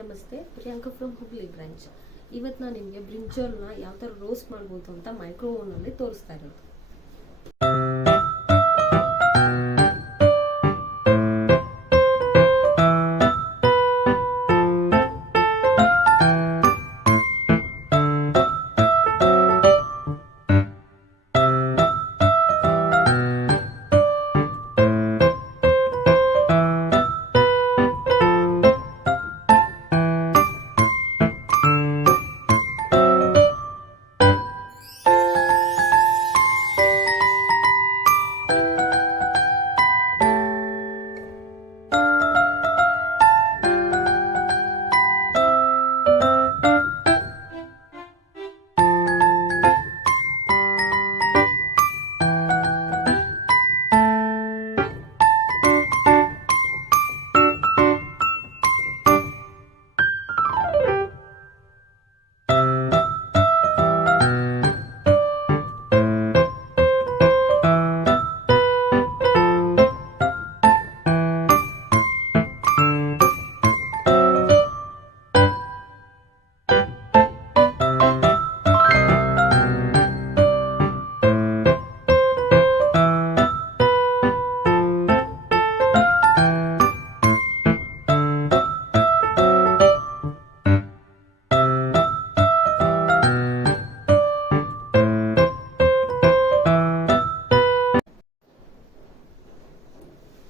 ನಮಸ್ತೆ, Priyanka from Hubli branch. ಇವತ್ತು ನಾನು ನಿಮಗೆ ಬ್ರಿಂಜಾಲ್ನ ಯಾವ ಥರ ರೋಸ್ಟ್ ಮಾಡ್ಬೋದು ಅಂತ ಮೈಕ್ರೋ ಓವನಲ್ಲಿ ತೋರಿಸ್ತಾ ಇರೋದು.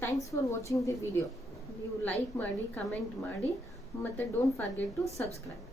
Thanks for watching the video. ನೀವು ಲೈಕ್ ಮಾಡಿ, ಕಮೆಂಟ್ ಮಾಡಿ, ಮತ್ತು ಡೋಂಟ್ ಫರ್ಗೆಟ್ ಟು ಸಬ್ಸ್ಕ್ರೈಬ್.